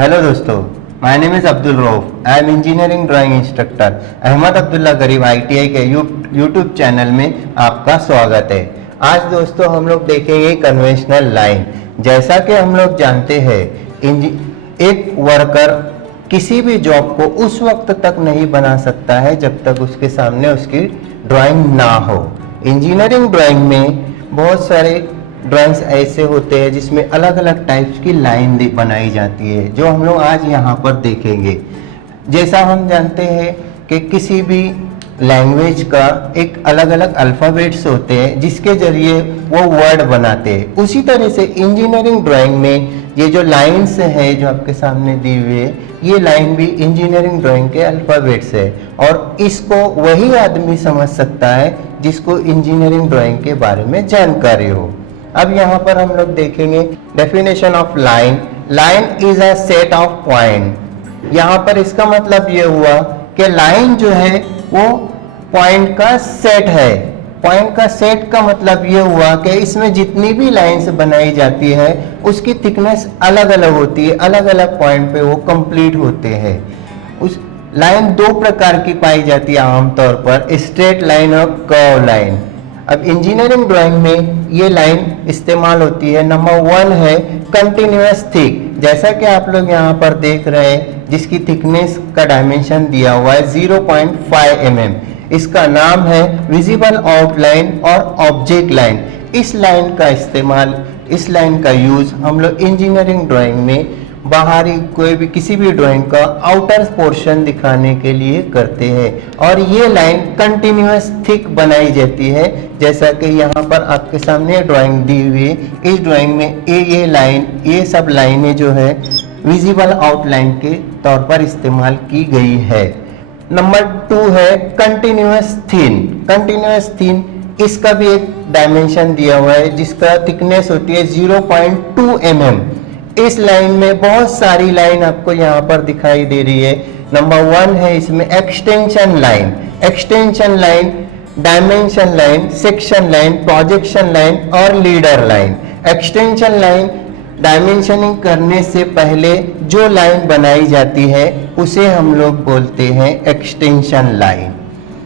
Hello दोस्तों, my name is Abdul Rauf. I am engineering drawing instructor Ahmad Abdullah Garib ITI के YouTube channel में आपका स्वागत है। आज दोस्तों हम लोग देखेंगे कन्वेंशनल लाइन। जैसा कि हम लोग जानते हैं, एक वर्कर किसी भी जॉब को उस वक्त तक नहीं बना सकता है जब तक उसके सामने उसकी ड्राइंग ना हो। इंजीनियरिंग ड्राइंग में बहुत सारे ड्राइंग्स ऐसे होते हैं जिसमें अलग अलग टाइप्स की लाइन बनाई जाती है, जो हम लोग आज यहाँ पर देखेंगे। जैसा हम जानते हैं कि किसी भी लैंग्वेज का एक अलग अलग अल्फ़ाबेट्स होते हैं जिसके जरिए वो वर्ड बनाते हैं, उसी तरह से इंजीनियरिंग ड्राइंग में ये जो लाइन्स है जो आपके सामने दी हुई है, ये लाइन भी इंजीनियरिंग ड्राइंग के अल्फ़ाबेट्स है और इसको वही आदमी समझ सकता है जिसको इंजीनियरिंग ड्राइंग के बारे में जानकारी हो। अब यहाँ पर हम लोग देखेंगे definition of line. Line is a set of point. यहाँ पर इसका मतलब ये हुआ कि लाइन जो है वो पॉइंट का सेट है। पॉइंट का सेट का मतलब ये हुआ कि इसमें जितनी भी लाइंस बनाई जाती है उसकी थिकनेस अलग अलग होती है, अलग अलग पॉइंट पे वो कंप्लीट होते हैं। उस लाइन दो प्रकार की पाई जाती है आमतौर पर, स्ट्रेट लाइन और कर्व लाइन। अब इंजीनियरिंग ड्राइंग में ये लाइन इस्तेमाल होती है। नंबर 1 है कंटिन्यूअस थिक, जैसा कि आप लोग यहाँ पर देख रहे हैं, जिसकी थिकनेस का डायमेंशन दिया हुआ है 0.5 mm। इसका नाम है विजिबल आउटलाइन और ऑब्जेक्ट लाइन। इस लाइन का इस्तेमाल, इस लाइन का यूज हम लोग इंजीनियरिंग ड्राइंग में बाहरी कोई भी किसी भी ड्राइंग का आउटर पोर्शन दिखाने के लिए करते हैं और ये लाइन कंटिन्यूअस थिक बनाई जाती है। जैसा कि यहाँ पर आपके सामने ड्राइंग दी हुई है, इस ड्राइंग में ये लाइन, ये सब लाइनें जो है विजिबल आउटलाइन के तौर पर इस्तेमाल की गई है। नंबर 2 है कंटिन्यूअस थिन। कंटिन्यूअस थिन, इसका भी एक डायमेंशन दिया हुआ है जिसका थिकनेस होती है 0.2 mm। इस लाइन में बहुत सारी लाइन आपको यहाँ पर दिखाई दे रही है। नंबर 1 है इसमें extension line. Extension line, dimension line, section line, projection line और leader line. Extension line dimensioning करने से पहले जो लाइन बनाई जाती है उसे हम लोग बोलते हैं एक्सटेंशन लाइन।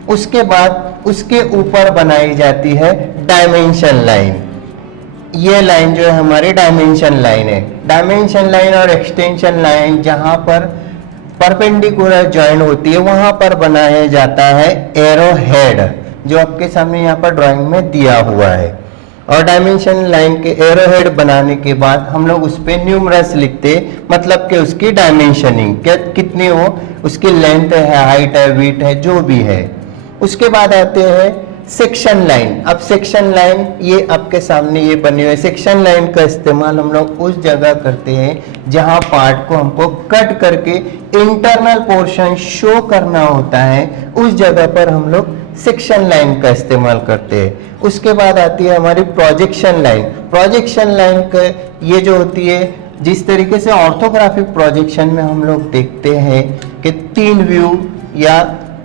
उसके बाद उसके ऊपर बनाई जाती है डायमेंशन लाइन। ये लाइन जो है हमारी डायमेंशन लाइन है। डायमेंशन लाइन और एक्सटेंशन लाइन जहां पर परपेंडिकुलर जॉइन होती है वहां पर बनाया जाता है एरो हेड, जो आपके सामने यहाँ पर ड्राइंग में दिया हुआ है। और डायमेंशन लाइन के एरो हेड बनाने के बाद हम लोग उस पर न्यूमरस लिखते, मतलब कि उसकी डायमेंशनिंग कितनी हो, उसकी लेंथ है, हाइट है, विड्थ है, जो भी है। उसके बाद आते हैं सेक्शन लाइन। अब सेक्शन लाइन ये आपके सामने ये बनी हुई है। सेक्शन लाइन का इस्तेमाल हम लोग उस जगह करते हैं जहां पार्ट को हमको कट करके इंटरनल पोर्शन शो करना होता है, उस जगह पर हम लोग सेक्शन लाइन का इस्तेमाल करते हैं। उसके बाद आती है हमारी प्रोजेक्शन लाइन। प्रोजेक्शन लाइन का ये जो होती है, जिस तरीके से ऑर्थोग्राफिक प्रोजेक्शन में हम लोग देखते हैं कि 3 व्यू या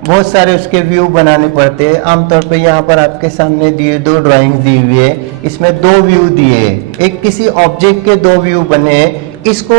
बहुत सारे उसके व्यू बनाने पड़ते हैं। आमतौर पे यहाँ पर आपके सामने दिए 2 ड्राइंग दी हुई है, इसमें 2 व्यू दिए हैं। एक किसी ऑब्जेक्ट के 2 व्यू बने हैं। इसको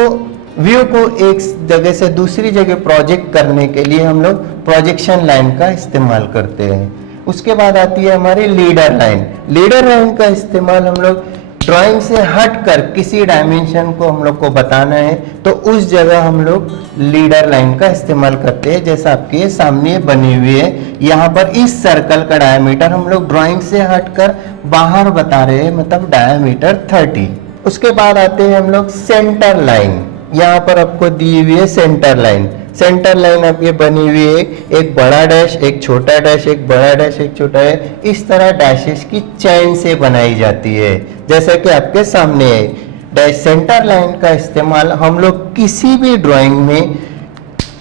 व्यू को एक जगह से दूसरी जगह प्रोजेक्ट करने के लिए हम लोग प्रोजेक्शन लाइन का इस्तेमाल करते हैं। उसके बाद आती है हमारी लीडर लाइन। लीडर लाइन का इस्तेमाल हम लोग ड्राइंग से हटकर किसी डायमेंशन को हम लोग को बताना है तो उस जगह हम लोग लीडर लाइन का इस्तेमाल करते हैं। जैसा आपके सामने बनी हुई है, यहाँ पर इस सर्कल का डायमीटर हम लोग ड्राइंग से हटकर बाहर बता रहे हैं, मतलब डायमीटर 30। उसके बाद आते हैं हम लोग सेंटर लाइन। यहाँ पर आपको दी हुई है सेंटर लाइन। सेंटर लाइन अब ये बनी हुई है, एक बड़ा डैश, एक छोटा डैश, एक बड़ा डैश, एक छोटा है, इस तरह डैशेस की चेन से बनाई जाती है, जैसा कि आपके सामने है। डैश सेंटर लाइन का इस्तेमाल हम लोग किसी भी ड्राइंग में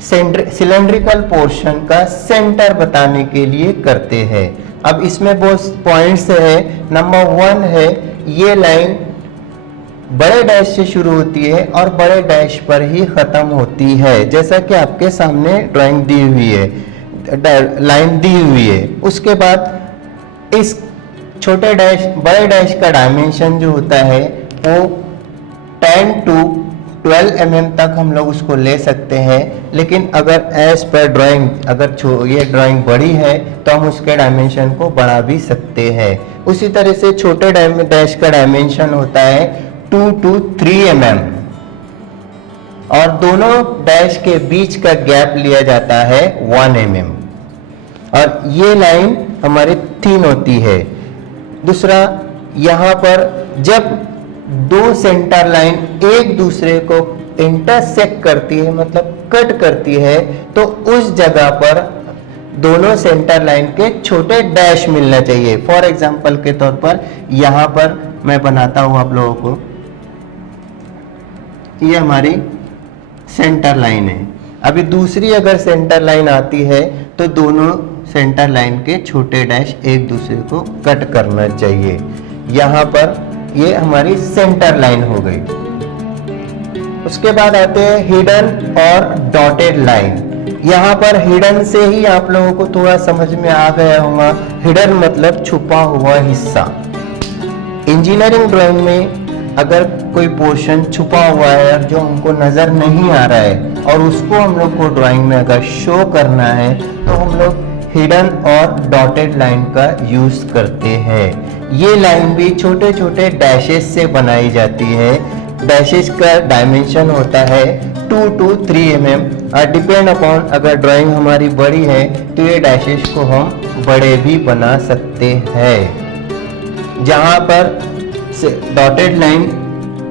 सिलेंड्रिकल पोर्शन का सेंटर बताने के लिए करते हैं। अब इसमें बहुत पॉइंट्स है। नंबर 1 है ये लाइन बड़े डैश से शुरू होती है और बड़े डैश पर ही खत्म होती है, जैसा कि आपके सामने ड्राइंग दी हुई है, लाइन दी हुई है। उसके बाद इस छोटे डैश बड़े डैश का डायमेंशन जो होता है वो 10 to 12 mm तक हम लोग उसको ले सकते हैं, लेकिन अगर एज पर ड्राइंग अगर ये ड्राइंग बड़ी है तो हम उसके डायमेंशन को बढ़ा भी सकते हैं। उसी तरह से छोटे डैश का डायमेंशन होता है 2 to 3 mm और दोनों डैश के बीच का गैप लिया जाता है 1 mm और ये लाइन हमारी थिन होती है। दूसरा, यहाँ पर जब दो सेंटर लाइन एक दूसरे को इंटरसेक्ट करती है, मतलब कट करती है, तो उस जगह पर दोनों सेंटर लाइन के छोटे डैश मिलना चाहिए। फॉर एग्जांपल के तौर पर यहाँ पर मैं बनाता हूँ आप लोगों को, ये हमारी सेंटर लाइन है। अभी दूसरी अगर सेंटर लाइन आती है तो दोनों सेंटर लाइन के छोटे डैश एक दूसरे को कट करना चाहिए। यहाँ पर ये हमारी सेंटर लाइन हो गई। उसके बाद आते हैं हिडन और डॉटेड लाइन। यहाँ पर हिडन से ही आप लोगों को थोड़ा समझ में आ गया होगा। हिडन मतलब छुपा हुआ हिस्सा। इंजीनियरिंग ड्राइंग में अगर कोई पोर्शन छुपा हुआ है जो हमको नजर नहीं आ रहा है और उसको हम लोग को ड्राइंग में अगर शो करना है तो हम लोग हिडन और डॉटेड लाइन का यूज करते हैं। ये लाइन भी छोटे छोटे डैशेस से बनाई जाती है। डैशेस का डायमेंशन होता है 2 to 3 mm और डिपेंड अपॉन अगर ड्राइंग हमारी बड़ी है तो ये डैशेस को हम बड़े भी बना सकते हैं। जहाँ पर डॉटेड लाइन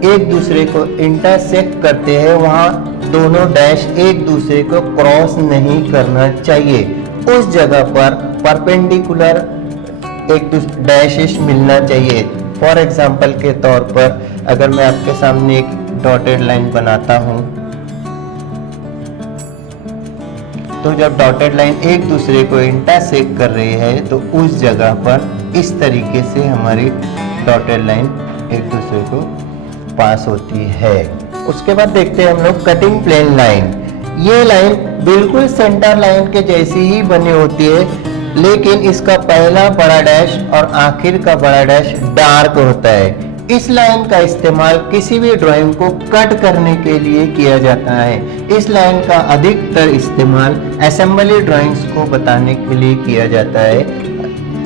एक दूसरे को इंटरसेक्ट करते हैं वहाँ दोनों डैश एक दूसरे को क्रॉस नहीं करना चाहिए। उस जगह पर परपेंडिकुलर एक डैशेस मिलना चाहिए। फॉर एग्जांपल के तौर पर अगर मैं आपके सामने एक डॉटेड लाइन बनाता हूं तो जब डॉटेड लाइन एक दूसरे को इंटरसेक्ट कर रही है तो उस जगह पर इस तरीके से हमारी डॉटेड लाइन एक दूसरे को पास होती है। उसके बाद देखते हैं हम लोग कटिंग प्लेन लाइन। ये लाइन बिल्कुल सेंटर लाइन के जैसी ही बनी होती है, लेकिन इसका पहला बड़ा डैश और आखिर का बड़ा डैश डार्क होता है। इस लाइन का इस्तेमाल किसी भी ड्राइंग को कट करने के लिए किया जाता है। इस लाइन का अधिकतर इस्तेमाल असेंबली ड्राइंग्स को बताने के लिए किया जाता है।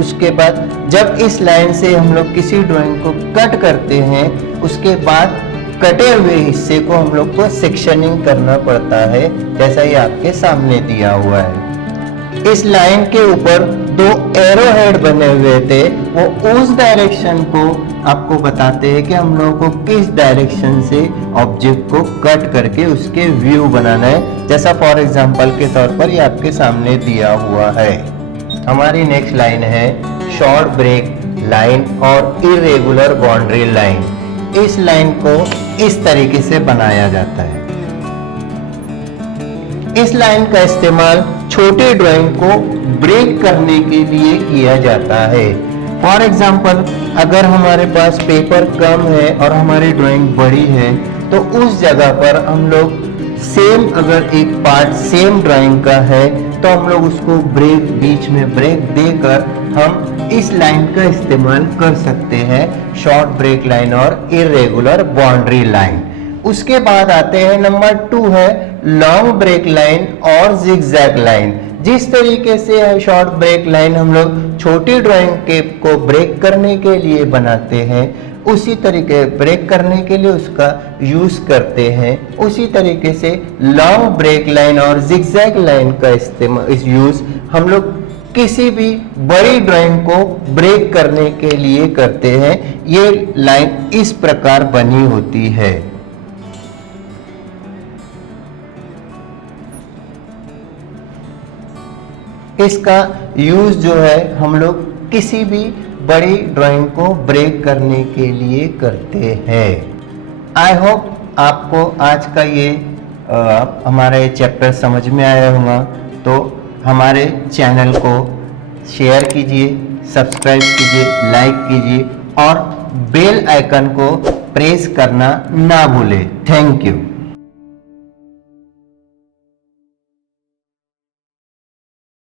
उसके बाद जब इस लाइन से हम लोग किसी ड्राइंग को कट करते हैं, उसके बाद कटे हुए हिस्से को हम लोग को सेक्शनिंग करना पड़ता है, जैसा ये आपके सामने दिया हुआ है। इस लाइन के ऊपर दो एरो हेड बने हुए थे, वो उस डायरेक्शन को आपको बताते हैं कि हम लोगों को किस डायरेक्शन से ऑब्जेक्ट को कट करके उसके व्यू बनाना है। जैसा फॉर एग्जांपल के तौर पर ये आपके सामने दिया हुआ है। हमारी नेक्स्ट लाइन है शॉर्ट ब्रेक लाइन और इरेगुलर बाउंड्री लाइन। इस लाइन को इस तरीके से बनाया जाता है। इस लाइन का इस्तेमाल छोटे ड्राइंग को ब्रेक करने के लिए किया जाता है। फॉर एग्जाम्पल अगर हमारे पास पेपर कम है और हमारी ड्राइंग बड़ी है तो उस जगह पर हम लोग सेम अगर एक पार्ट सेम ड्राइंग का है तो हम लोग उसको ब्रेक बीच में ब्रेक देकर हम इस लाइन का इस्तेमाल कर सकते हैं, शॉर्ट ब्रेक लाइन और इरेगुलर बाउंड्री लाइन। उसके बाद आते हैं नंबर 2 है लॉन्ग ब्रेक लाइन और जिगजैग लाइन। जिस तरीके से शॉर्ट ब्रेक लाइन हम लोग छोटी ड्राइंग के को ब्रेक करने के लिए बनाते हैं, उसी तरीके ब्रेक करने के लिए उसका यूज करते हैं। उसी तरीके से लॉन्ग ब्रेक लाइन और जिगजैग लाइन का इस्तेमाल यूज हम लोग किसी भी बड़ी ड्राइंग को ब्रेक करने के लिए करते हैं। ये लाइन इस प्रकार बनी होती है। इसका यूज जो है हम लोग किसी भी बड़ी ड्राइंग को ब्रेक करने के लिए करते हैं। आई होप आपको आज का ये हमारा ये चैप्टर समझ में आया होगा। तो हमारे चैनल को शेयर कीजिए, सब्सक्राइब कीजिए, लाइक कीजिए और बेल आइकन को प्रेस करना ना भूलें। Thank you.